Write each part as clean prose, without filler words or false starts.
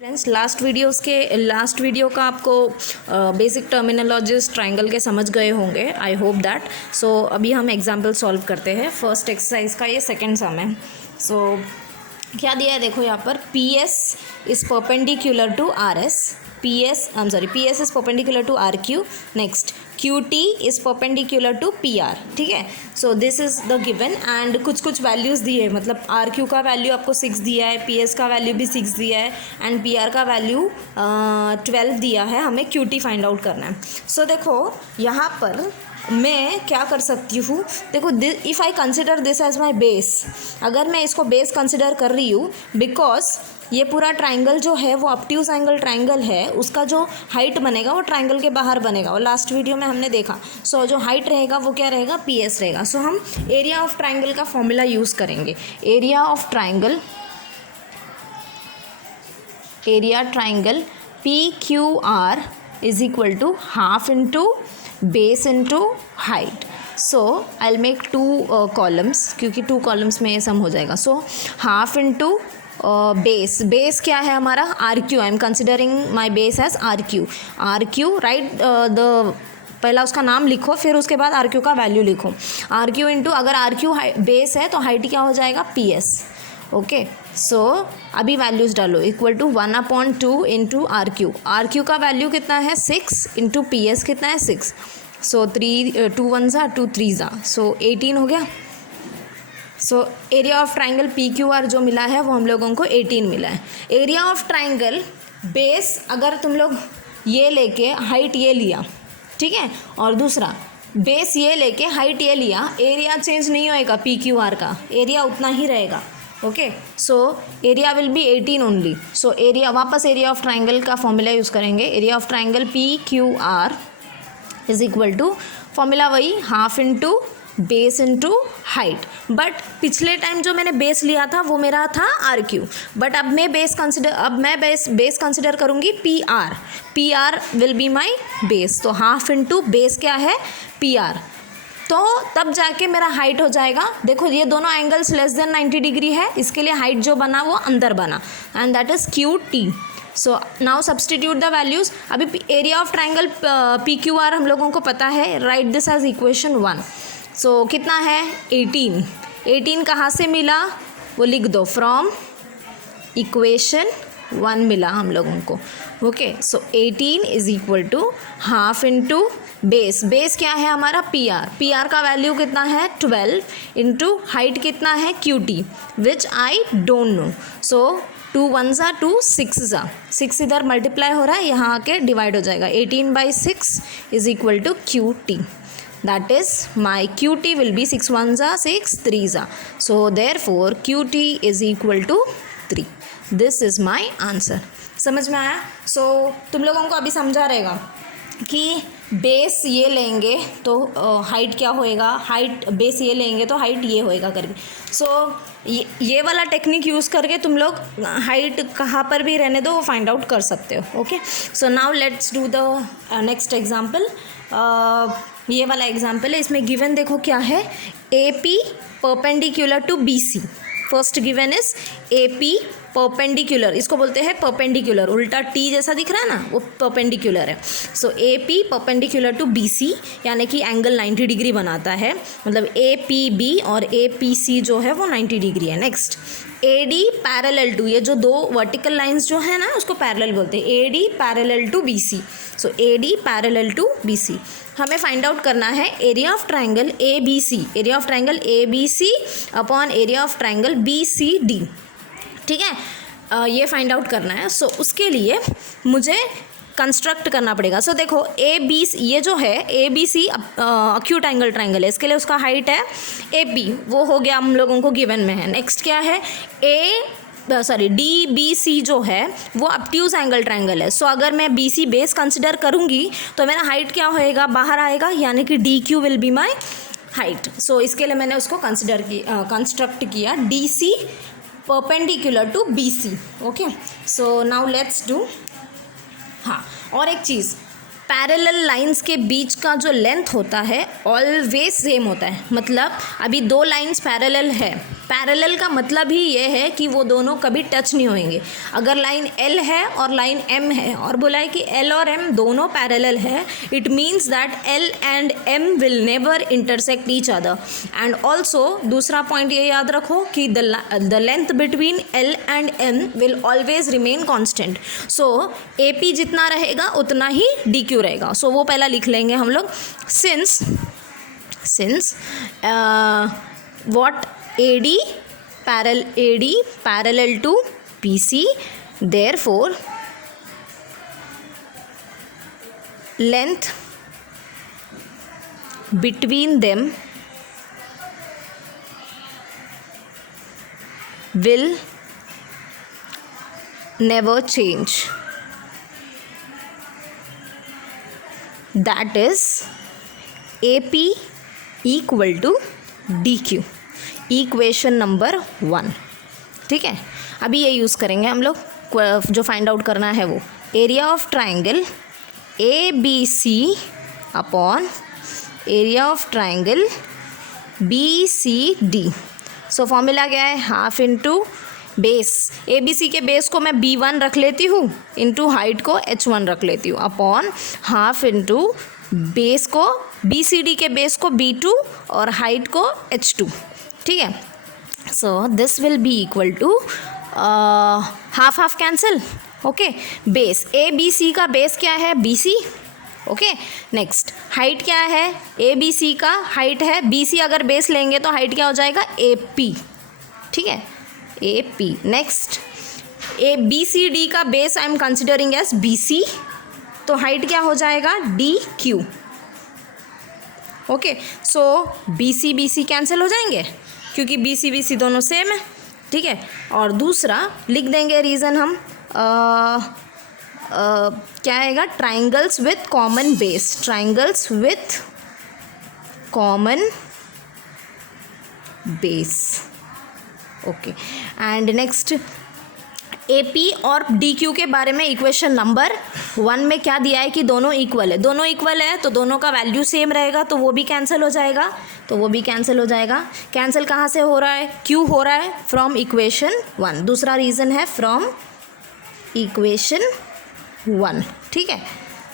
Friends, last video का आपको basic terminologies triangle के समझ गए होंगे। I hope that. सो अभी हम एग्जांपल सॉल्व करते हैं। फर्स्ट एक्सरसाइज का ये सेकंड सम है। सो क्या दिया है देखो यहाँ पर, P S is perpendicular to R S, P S is perpendicular to R Q. Next Q T is perpendicular to P R. ठीक है, so this is the given and कुछ वैल्यूज़ दिए, मतलब आर क्यू का value आपको 6 दिया है, P S का वैल्यू भी 6 दिया है एंड पी आर का वैल्यू 12 दिया है। हमें क्यू टी फाइंड आउट करना है। सो देखो यहाँ पर मैं क्या कर सकती हूँ, देखो if I consider this as my base, अगर मैं इसको बेस कंसिडर कर रही हूँ, बिकॉज ये पूरा ट्राइंगल जो है वो ऑब्ट्यूज एंगल ट्राइंगल है, उसका जो हाइट बनेगा वो ट्राइंगल के बाहर बनेगा, और लास्ट वीडियो में हमने देखा। सो जो हाइट रहेगा वो क्या रहेगा, पी एस रहेगा। सो हम एरिया ऑफ ट्राइंगल का फॉर्मूला यूज़ करेंगे। Area triangle P Q R is equal to half into base into height. So I will make 2 columns, क्योंकि 2 कॉलम्स में ये सम हो जाएगा। सो हाफ इंटू बेस क्या है हमारा, R Q. I am considering my base as R Q. Write the पहला उसका नाम लिखो, फिर उसके बाद आर क्यू का वैल्यू लिखो। आर क्यू इंटू, अगर आर क्यू बेस है तो हाइट क्या हो जाएगा, पी एस। ओके, सो अभी वैल्यूज़ डालो। Equal to 1/2 into R Q का वैल्यू कितना है 6 इंटू पी एस कितना है 6। सो 2 1 ज़ा 2 3 ज़ा, सो 18 हो गया। So area of triangle P Q are जो मिला है वो हम लोगों को 18 मिला है। एरिया ऑफ ट्राइंगल बेस, अगर तुम लोग ये लेके हाइट ये लिया, ठीक है, और दूसरा बेस ये लेके हाइट ये लिया, एरिया चेंज नहीं होएगा, पी क्यू आर का एरिया उतना ही रहेगा। Okay, so area will be 18 only. So area, वापस एरिया ऑफ ट्राइंगल का फॉर्मूला यूज़ करेंगे। Area of triangle P Q R is equal to, formula वही, half into base into height. But पिछले time जो मैंने बेस लिया था वो मेरा था आर क्यू, बट अब मैं बेस कंसिडर करूँगी P R will be my base. तो हाफ इंटू बेस क्या है, पी आर, तो तब जाके मेरा हाइट हो जाएगा। देखो ये दोनों एंगल्स लेस देन 90 डिग्री है, इसके लिए हाइट जो बना वो अंदर बना, and that is Q T. So now substitute the values. अभी area of triangle P Q R हम लोगों को पता है, राइट दिस एज इक्वेशन 1। सो कितना है 18 कहाँ से मिला वो लिख दो, फ्रॉम इक्वेशन 1 मिला हम लोगों को। Okay, so 18 is equal to half into base क्या है हमारा, पी आर का वैल्यू कितना है 12 इंटू हाइट कितना है Q T, which I don't know. So 2 1 ज़ा 2 6 ज़ा 6 इधर मल्टीप्लाई हो रहा है, यहाँ आके डिवाइड हो जाएगा। 18/6 is equal to Q T. That is my QT will be 6 1 ज़ा 6 3 ज़ा, so therefore QT is equal to 3. This is my answer. समझ में आया? So तुम लोगों को अभी समझा रहेगा कि बेस ये लेंगे तो हाइट क्या होएगा, हाइट बेस ये लेंगे तो हाइट ये होएगा करके। सो ये वाला टेक्निक यूज़ करके तुम लोग हाइट कहाँ पर भी रहने दो वो फाइंड आउट कर सकते हो। Okay, so now let's do the next example. ये वाला एग्जाम्पल है, इसमें गिवन देखो क्या है, A P perpendicular to B C. First given is A P perpendicular, इसको बोलते हैं परपेंडिकुलर, उल्टा टी जैसा दिख रहा है ना, वो परपेंडिकुलर है। So A P perpendicular to B C, यानी कि एंगल 90 डिग्री बनाता है, मतलब ए पी बी और ए पी सी जो है वो 90 डिग्री है। Next A D parallel to, ये जो 2 वर्टिकल लाइंस जो है ना उसको पैरेलल बोलते हैं, A D parallel to B C. So A D parallel to B C. हमें फाइंड आउट करना है area of triangle A B C, area of triangle A B C upon area of triangle B C D. ठीक है, ये find out करना है। सो उसके लिए मुझे कंस्ट्रक्ट करना पड़ेगा। सो देखो ए बी, ये जो है A B C acute angle triangle है, इसके लिए उसका हाइट है ए पी, वो हो गया हम लोगों को गिवन में है। नेक्स्ट क्या है, डी बी सी जो है वो ऑब्ट्यूज एंगल ट्राइंगल है। सो अगर मैं बी सी बेस कंसिडर करूँगी तो मेरा हाइट क्या होएगा, बाहर आएगा, यानी कि D Q will be my height. So इसके लिए मैंने उसको कंस्ट्रक्ट किया D C perpendicular to B C. Okay, so now let's do. हाँ, और एक चीज़, पैरेलल लाइंस के बीच का जो लेंथ होता है ऑलवेज सेम होता है, मतलब अभी 2 लाइंस पैरेलल है पैरेलल का मतलब ही ये है कि वो दोनों कभी टच नहीं होंगे। अगर लाइन L है और लाइन M है और बोला है कि L और M दोनों पैरेलल है, it means that L and M will never intersect each other. And also दूसरा पॉइंट ये याद रखो कि the length between L and M will always remain constant. So AP जितना रहेगा उतना ही DQ रहेगा। सो वो पहला लिख लेंगे हम लोग। Since what AD parallel to BC, therefore length between them will never change. That is AP equal to DQ, equation number 1। ठीक है, अभी ये यूज़ करेंगे हम लोग। जो फाइंड आउट करना है वो area of triangle ABC upon area of triangle BCD। So formula क्या है, हाफ इंटू बेस, ABC के बेस को मैं B1 रख लेती हूँ, इंटू हाइट को H1 रख लेती हूँ, अपॉन हाफ इंटू बेस को BCD के बेस को B2 और हाइट को H2। ठीक है, so this will be equal to half half cancel. Okay, base ABC का बेस क्या है, BC। ओके, नेक्स्ट हाइट क्या है, ABC का हाइट है BC, अगर बेस लेंगे तो हाइट क्या हो जाएगा, AP। ठीक है, AP। नेक्स्ट BCD का base I am considering as BC, तो हाइट क्या हो जाएगा, DQ। Okay, so BC cancel हो जाएंगे क्योंकि BC दोनों सेम है। ठीक है, और दूसरा लिख देंगे रीज़न हम क्या आएगा, triangles with common base, triangles with common base. Okay, and next AP और DQ के बारे में इक्वेशन नंबर 1 में क्या दिया है कि दोनों इक्वल है। दोनों इक्वल है तो दोनों का वैल्यू सेम रहेगा, तो वो भी कैंसिल हो जाएगा, तो वो भी कैंसिल हो जाएगा। कैंसिल कहाँ से हो रहा है, Q हो रहा है फ्रॉम इक्वेशन 1। दूसरा रीज़न है फ्रॉम इक्वेशन 1। ठीक है,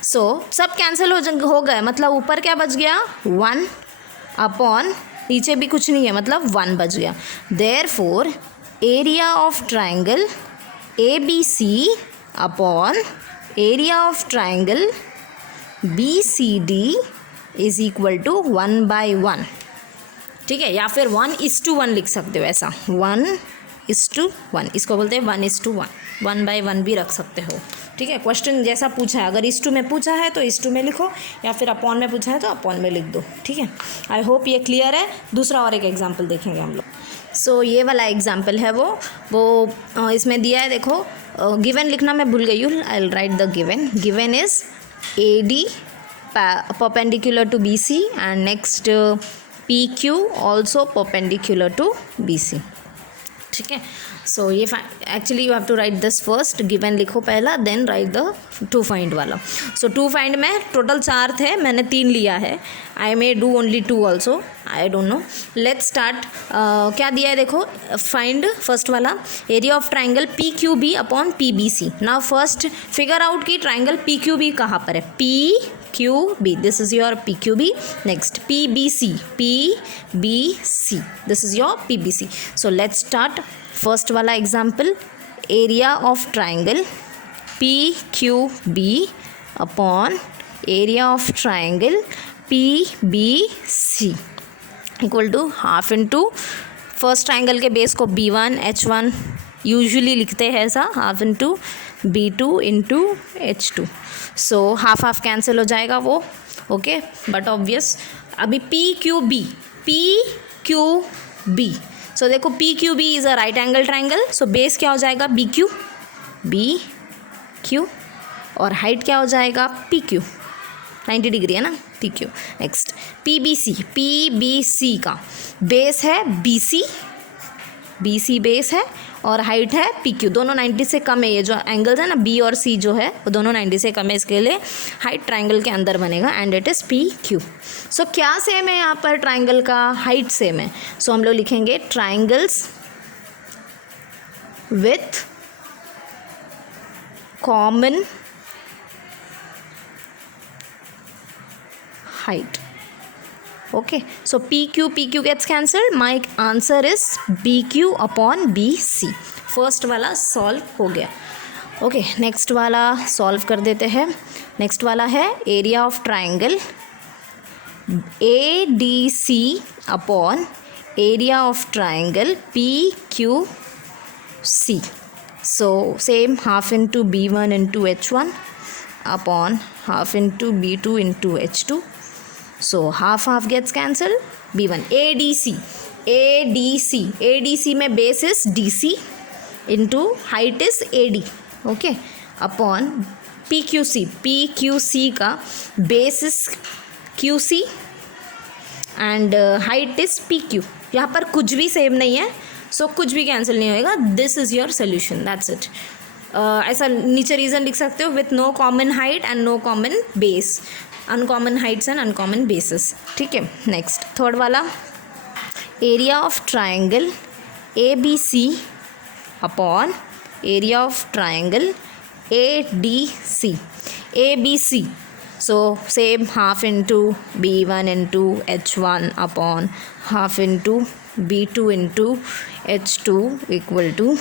सो सब कैंसिल हो गए, मतलब ऊपर क्या बच गया, 1 अपॉन नीचे भी कुछ नहीं है, मतलब 1 बच गया। Therefore area of triangle ABC upon area of triangle BCD is equal to 1/1। ठीक है, या फिर 1:1 लिख सकते हो, ऐसा 1:1, इसको बोलते हैं 1:1, 1/1 भी रख सकते हो। ठीक है, क्वेश्चन जैसा पूछा है, अगर 1:2 में पूछा है तो 1:2 में लिखो, या फिर अपॉन में पूछा है तो अपॉन में लिख दो। ठीक है, आई होप ये क्लियर है। दूसरा और एक एग्जाम्पल देखेंगे हम लोग। सो ये वाला एग्जाम्पल है वो इसमें दिया है, देखो गिवन लिखना मैं भूल गई हूँ, I will write the given is AD perpendicular to BC and next PQ also perpendicular to BC। ठीक है, सो ये actually you have to write this first, given लिखो पहला, then write the to find वाला। So to find में total 4 थे, मैंने 3 लिया है, I may do only 2 also, I don't know. Let's start. क्या दिया है देखो, फाइंड फर्स्ट वाला area of triangle PQB upon PBC। Now first figure out की ट्राइंगल PQB कहाँ पर है, PQB, this is your PQB। Next PBC, this is your PBC। So let's start first वाला example, area of triangle PQB upon area of triangle PBC equal to half into first triangle के base को B1 H1 usually लिखते हैं ऐसा, half into B2 into H2। So half half cancel हो जाएगा वो। Okay, but obvious अभी PQB, सो देखो PQB is a right angle triangle, so base क्या हो जाएगा, BQ, और हाइट क्या हो जाएगा, PQ, 90 डिग्री है ना, PQ। नेक्स्ट PBC का बेस है BC बेस है, और हाइट है PQ, दोनों 90 से कम है। ये जो एंगल्स है ना B और C जो है वो दोनों 90 से कम है, इसके लिए हाइट ट्राइंगल के अंदर बनेगा एंड इट इज़ PQ। सो क्या सेम है यहाँ पर, ट्राइंगल का हाइट सेम है। सो हम लोग लिखेंगे triangles with common height. Okay, so PQ gets cancelled. My answer is BQ upon BC. First वाला सॉल्व हो गया। ओके, नेक्स्ट वाला सॉल्व कर देते हैं। नेक्स्ट वाला है area of triangle ADC upon area of triangle PQC. So same, half into B1 into H1 upon half into B2 into H2. So half gets cancelled. B1 ADC में base is DC into height is AD. Okay, upon PQC का base is QC and height is PQ. यहाँ पर कुछ भी same नहीं है, सो कुछ भी कैंसिल नहीं होएगा. This is your solution, that's it. ऐसा नीचे रीज़न लिख सकते हो, with no common height and no common base, uncommon heights and uncommon bases. ठीक है, नेक्स्ट थर्ड वाला area of triangle ABC upon area of triangle ADC. ABC, so same, half into B1 into H1 upon half into B2 into H2 equal to,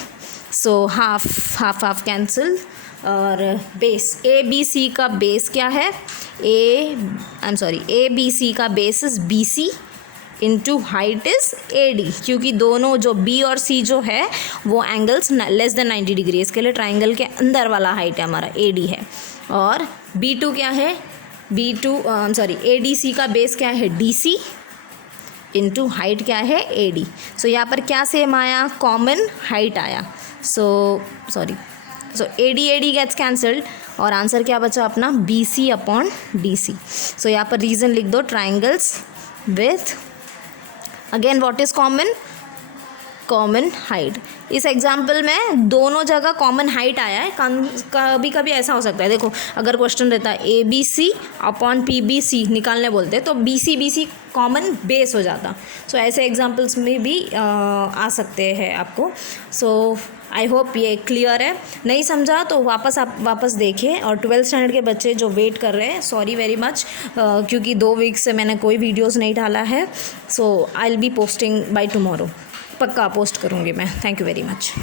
so half cancel. और base ABC का base क्या है, ABC का base is BC into height is AD, क्योंकि दोनों जो B और C जो है वो एंगल्स लेस देन 90 डिग्री, इसके लिए ट्राइंगल के अंदर वाला हाइट है हमारा AD है. और B2 क्या है, ADC का बेस क्या है DC इंटू हाइट क्या है AD. सो यहाँ पर क्या सेम आया, कॉमन हाइट आया. सो AD गेट्स कैंसल्ड और आंसर क्या बचा अपना, BC अपॉन DC. सो यहाँ पर रीज़न लिख दो, triangles with again what is common height. इस एग्जाम्पल में दोनों जगह कॉमन हाइट आया है. कभी कभी ऐसा हो सकता है, देखो अगर क्वेश्चन रहता है ABC अपॉन PBC निकालने बोलते तो BC कॉमन बेस हो जाता. सो ऐसे एग्जाम्पल्स में भी आ सकते हैं आपको. सो आई होप ये क्लियर है. नहीं समझा तो वापस देखिए. और 12th स्टैंडर्ड के बच्चे जो वेट कर रहे हैं, सॉरी वेरी मच, क्योंकि 2 वीक्स से मैंने कोई वीडियोस नहीं डाला है. So I will be posting by tomorrow, पक्का पोस्ट करूँगी मैं. Thank you very much.